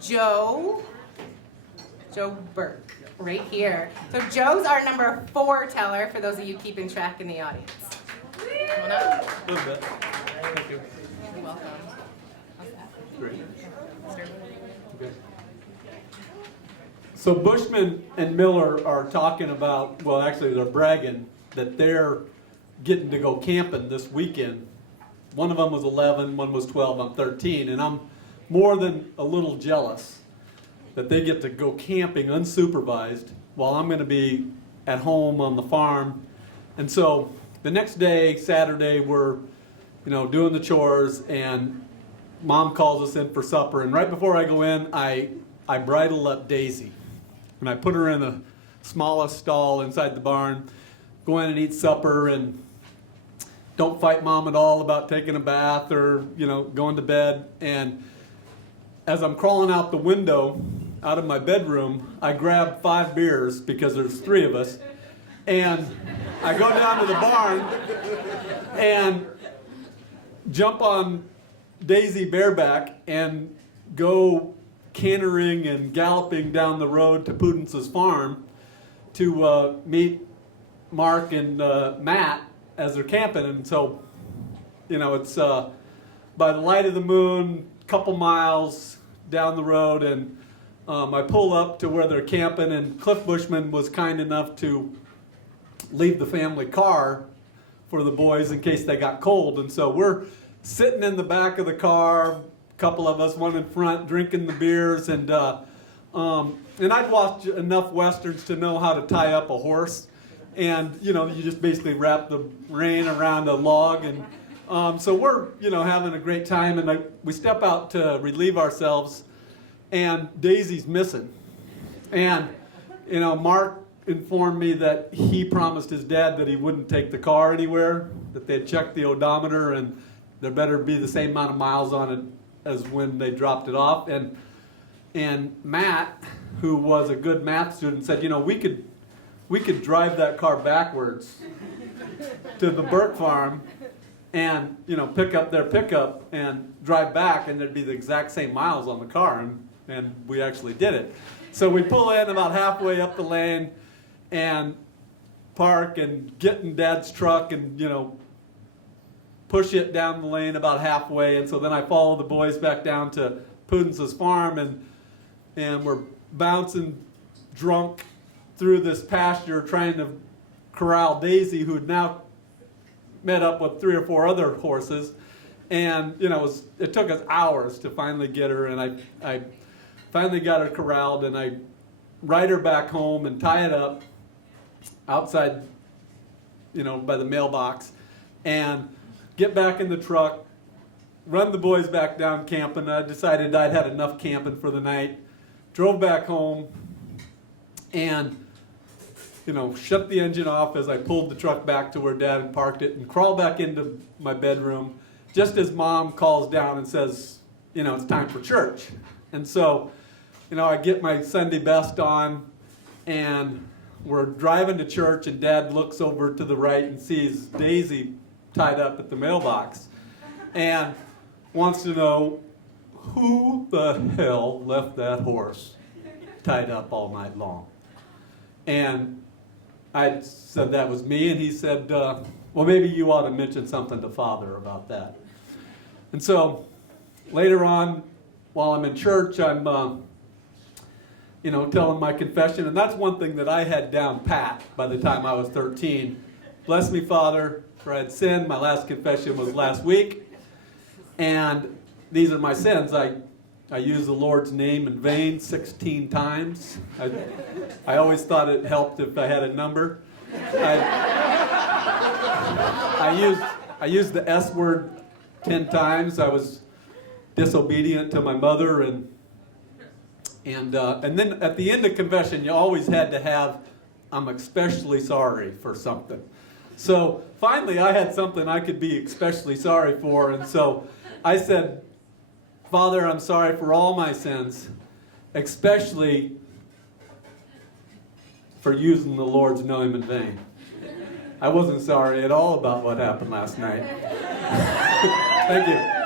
Joe Burke, right here. So Joe's our number 4 teller, for those of you keeping track in the audience. Come on up. A little bit. Thank you. You're welcome. Great. Okay. So Bushman and Miller are talking about, well, actually they're bragging that they're getting to go camping this weekend. One of them was 11, one was 12, I'm 13, and I'm more than a little jealous that they get to go camping unsupervised while I'm going to be at home on the farm. And so the next day, Saturday, we're doing the chores, and Mom calls us in for supper. And right before I go in, I bridle up Daisy, and I put her in the smallest stall inside the barn, go in and eat supper, and don't fight Mom at all about taking a bath or going to bed. And as I'm crawling out the window out of my bedroom, I grab 5 beers because there's 3 of us, and I go down to the barn and jump on Daisy bareback and go cantering and galloping down the road to Pudence's farm to meet Mark and Matt as they're camping. And so, it's by the light of the moon, a couple miles down the road, and I pull up to where they're camping, and Cliff Bushman was kind enough to leave the family car for the boys in case they got cold. And so we're sitting in the back of the car, a couple of us, one in front, drinking the beers, and I'd watched enough westerns to know how to tie up a horse. And you just basically wrap the rein around a log, and so we're having a great time, and we step out to relieve ourselves, and Daisy's missing. And Mark informed me that he promised his dad that he wouldn't take the car anywhere, that they'd checked the odometer and there better be the same amount of miles on it as when they dropped it off. And Matt, who was a good math student, said, we could drive that car backwards to the Burke farm and pick up their pickup and drive back, and there'd be the exact same miles on the car, and we actually did it. So we pull in about halfway up the lane and park and get in Dad's truck and push it down the lane about halfway. And so then I follow the boys back down to Pudence's farm, and we're bouncing drunk through this pasture trying to corral Daisy, who had now met up with 3 or 4 other horses. And it took us hours to finally get her, and I finally got her corralled, and I ride her back home and tie it up outside by the mailbox, and get back in the truck, run the boys back down camping. I decided I'd had enough camping for the night, drove back home, and shut the engine off as I pulled the truck back to where Dad had parked it, and crawled back into my bedroom just as Mom calls down and says, it's time for church. And so, I get my Sunday best on, and we're driving to church, and Dad looks over to the right and sees Daisy tied up at the mailbox and wants to know who the hell left that horse tied up all night long. And I said that was me, and he said, well, maybe you ought to mention something to Father about that. And so later on, while I'm in church, I'm telling my confession, and that's one thing that I had down pat by the time I was 13. Bless me, Father, for I had sinned. My last confession was last week, and these are my sins. I used the Lord's name in vain 16 times. I always thought it helped if I had a number. I used the S word 10 times. I was disobedient to my mother, and then at the end of confession, you always had to have, I'm especially sorry for something. So finally, I had something I could be especially sorry for, and so I said, Father, I'm sorry for all my sins, especially for using the Lord's name in vain. I wasn't sorry at all about what happened last night. Thank you.